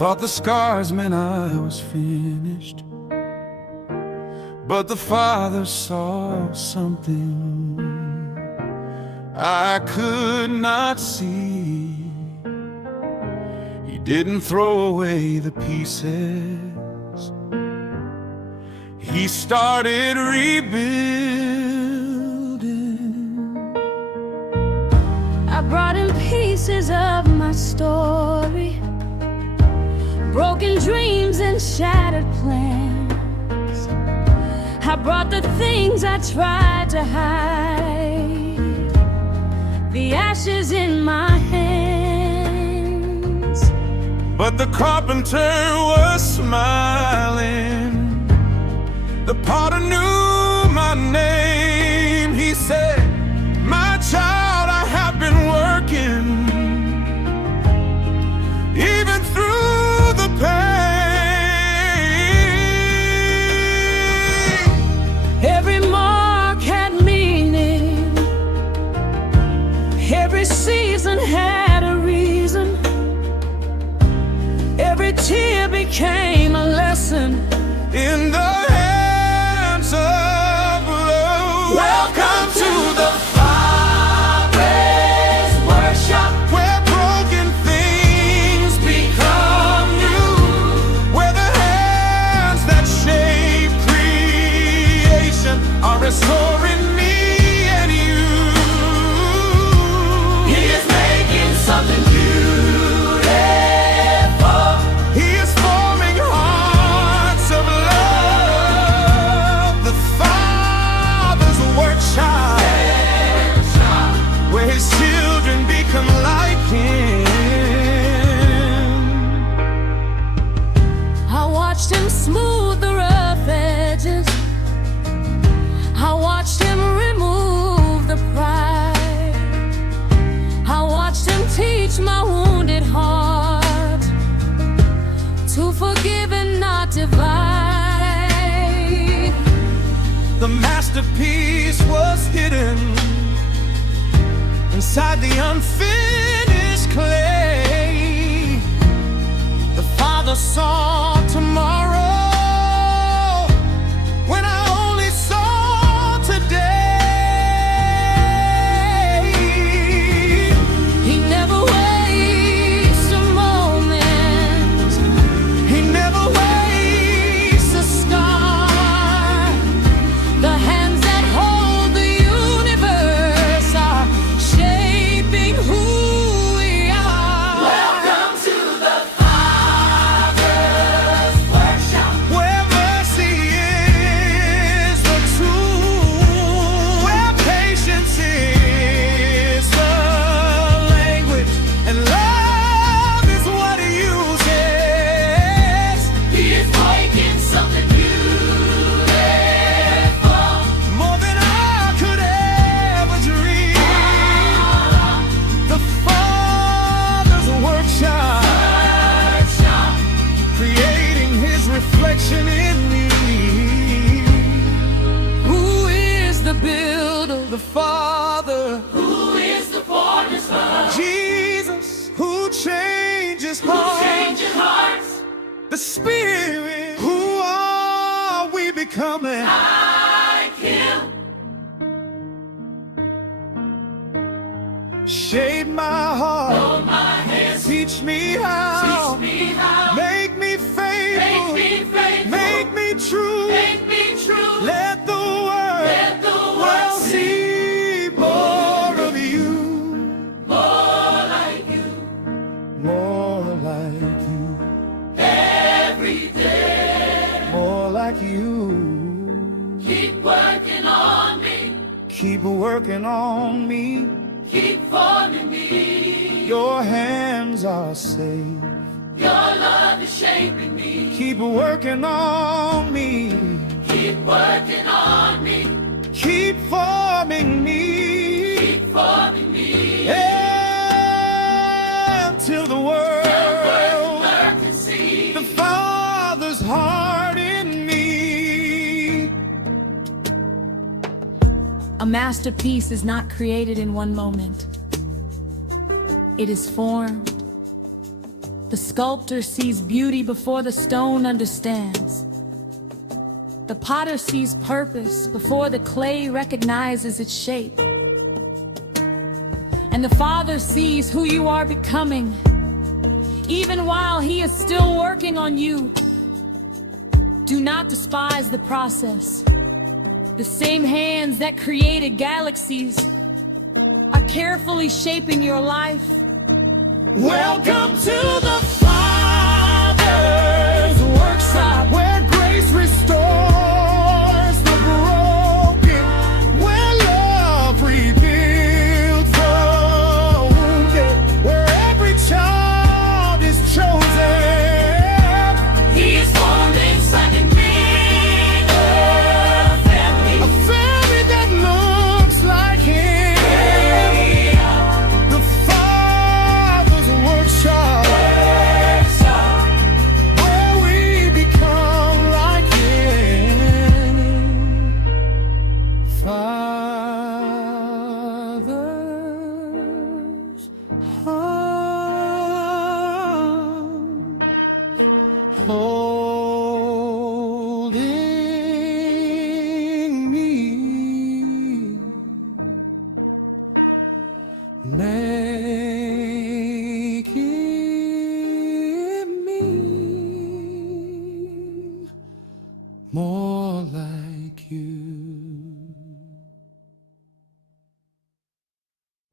Thought the scars meant I was finished, but the Father saw something I could not see. He didn't throw away the pieces. He started rebuilding. I brought in pieces of my story, broken dreams and shattered plans. I brought the things I tried to hide, the ashes in my hands. But the carpenter was smiling. The potter knew my name. He said, "My child, I have been working, even through the pain." Every mark had meaning, every season had a reason, every tear became a lesson In the hands of love. Welcome to the Father's workshop, Where broken things become new, where the hands that shape creation are restoring me and you. He is making something beautiful. He is forming hearts of love. The Father's workshop, where His children become like Him. I watched him smooth the rough edges, I watched him remove the pride, I watched him teach my wounded heart to forgive and not divide. The masterpiece was hidden inside the unfinished clay. The Father saw tomorrow when I only saw today. He never wastes a moment, He never wastes a scar. the hands that hold the universe are shaping who we are. Welcome to the Father's workshop, Where mercy is the tool, where patience is the language, and love is what He uses. He is making something beautiful. More than I could ever dream. The Father's workshop, creating His reflection in me. Who is the builder? The Father, Who is the cornerstone? Jesus, who changes hearts. Changing hearts The Spirit, who are we becoming? like him. Shape my heart, Hold my hands, teach me how, teach me how, make me faithful, make me faithful, make me true. make me true. Let the Let the world world see more of you, more like you more like you, every day. more like you. Keep working on me, Keep working on me. keep forming me. Your hands are safe. Your love is shaping me. Keep working on me. Keep working on me. Keep forming me. Keep forming me. Until the world Learn to see the Father's heart in me. A masterpiece is not created in one moment. It is formed, The sculptor sees beauty before the stone understands. The potter sees purpose before the clay recognizes its shape. And the Father sees who you are becoming, even while He is still working on you. Do not despise the process. The same hands that created galaxies are carefully shaping your life. Welcome to the Father's workshop, where grace restores the broken, where love rebuilds the wounded, where every child is chosen. He is formed inside of me, A family that looks like Him. The Father's workshop, where we become like Him. Father's heart. Oh.